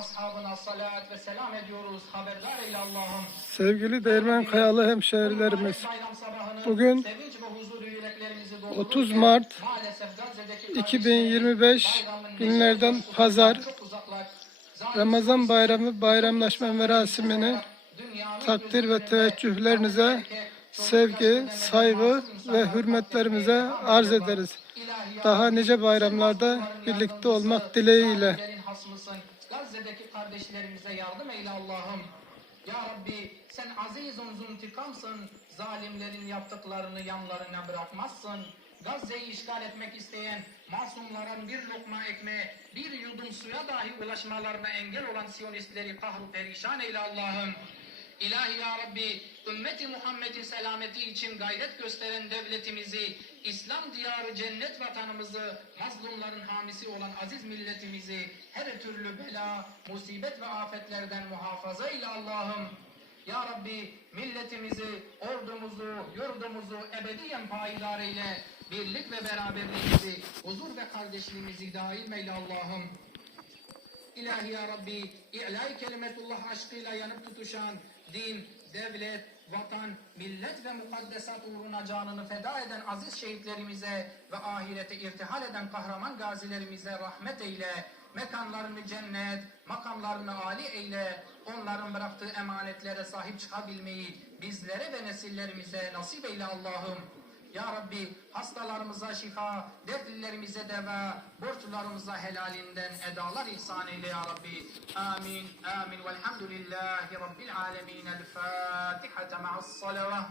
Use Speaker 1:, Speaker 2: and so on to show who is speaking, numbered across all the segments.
Speaker 1: ashabına salat ve selam ediyoruz. Haberdar eyle Allah'ım.
Speaker 2: Sevgili Değirmen Kayalı hemşehrilerimiz,
Speaker 1: Bugün sevinç ve huzur yüreklerimizi doldururken 30 Mart maalesef Gazze'deki 2025 bayramın günlerden pazar Ramazan bayramı bayramlaşma merasimini takdir ve teveccühlerinize sevgi, saygı ve hürmetlerimize arz ederiz. Daha nice bayramlarda birlikte olmak dileğiyle. Gazze'deki kardeşlerimize yardım eyle Allah'ım. Ya Rabbi sen azizun zuntikamsın. Zalimlerin yaptıklarını yanlarına bırakmazsın. Gazze'yi işgal etmek isteyen masumların bir lokma ekmeğe, bir yudum suya dahi ulaşmalarına engel olan Siyonistleri kahru perişan eyle Allah'ım. İlahi ya Rabbi, ümmeti Muhammed'in selameti için gayret gösteren devletimizi, İslam diyarı cennet vatanımızı, mazlumların hamisi olan aziz milletimizi her türlü bela, musibet ve afetlerden muhafaza eyle Allah'ım. Ya Rabbi milletimizi, ordumuzu, yurdumuzu ebediyen payidar eyle. Birlik ve beraberliğimizi, huzur ve kardeşliğimizi daim eyle Allah'ım. İlahi ya Rabbi, İ'lâ-i kelimetullah aşkıyla yanıp tutuşan din, devlet, vatan, millet ve mukaddesat uğruna canını feda eden aziz şehitlerimize ve ahirete irtihal eden kahraman gazilerimize rahmet eyle. Mekanlarını cennet, makamlarını âli eyle. Onların bıraktığı emanetlere sahip çıkabilmeyi bizlere ve nesillerimize nasip eyle Allah'ım. Ya Rabbi hastalarımıza şifa, dertlilerimize deva, borçlularımıza helalinden edalar ihsan eyle ya Rabbi. Amin, amin. Velhamdülillahi Rabbil alemin. El Fatiha ma'as salavat.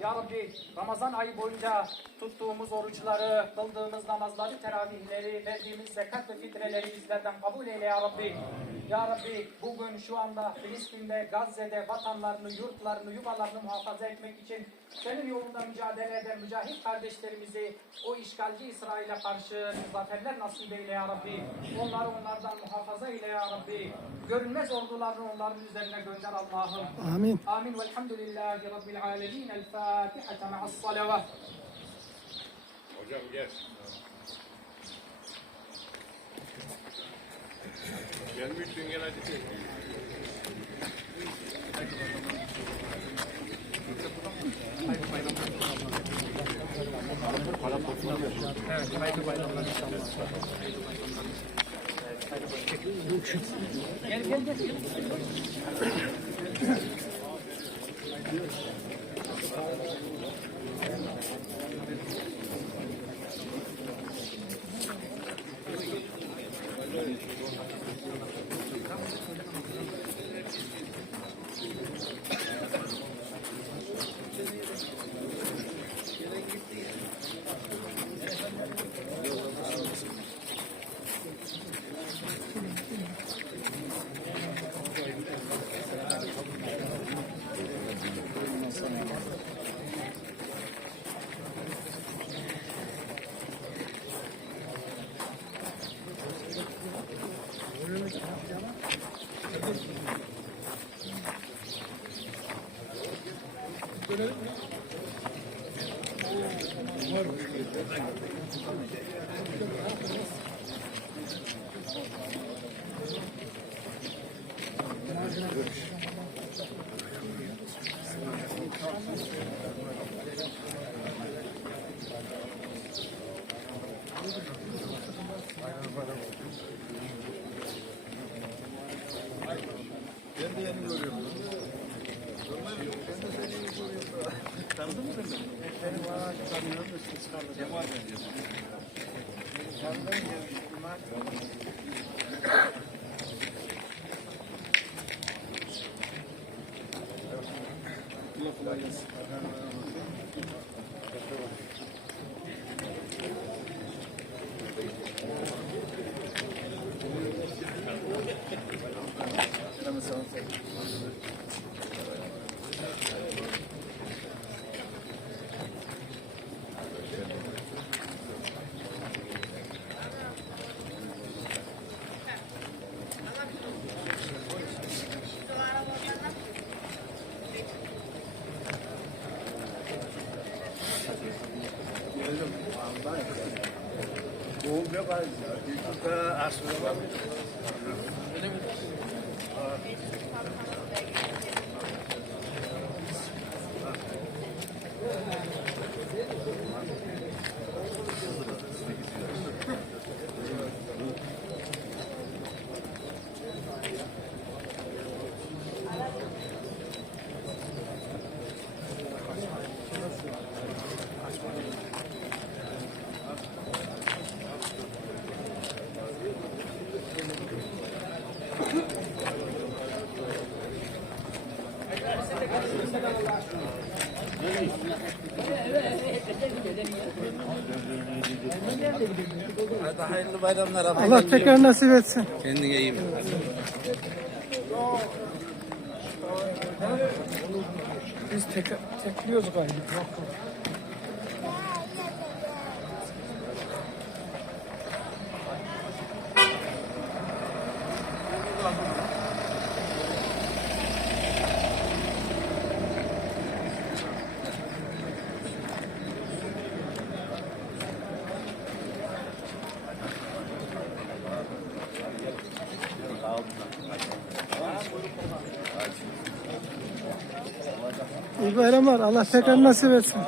Speaker 1: Ya Rabbi Ramazan ayı boyunca tuttuğumuz oruçları, kıldığımız namazları, teravihleri, verdiğimiz zekat ve fitreleri bizlerden kabul eyle Ya Rabbi. Ya Rabbi bugün şu anda Filistin'de, Gazze'de vatanlarını, yurtlarını, yuvalarını muhafaza etmek için senin yolunda mücadele eden mücahit kardeşlerimizi o işgalci İsrail'e karşı zaferler nasip eyle ya Rabbi. Onları onlardan muhafaza eyle ya Rabbi. Görünmez ordularını onların üzerine gönder Allah'ım.
Speaker 2: Amin.
Speaker 1: Amin. Velhamdülillahi Rabbil alemin. El Fatiha. الفاتحة مع الصلوات
Speaker 3: Hocam gel. Gelmişsin gel hadi.
Speaker 4: Gel
Speaker 1: gel gel. Ben de
Speaker 4: yeni görüyorum. Tanıdın mı beni? Benim da siz tanıdın. Cemal Bey diyor. Tanıdın mı? Allah kolay gelsin. Olmuyor galiba. Aslında var. Öyle mi?
Speaker 3: Hayırlı bayramlar abi.
Speaker 2: Allah tekrar nasip etsin.
Speaker 3: Kendine iyi bak. Biz
Speaker 2: tek, tekliyoruz
Speaker 3: galiba.
Speaker 2: Bayramlar. Allah tekrar nasip etsin.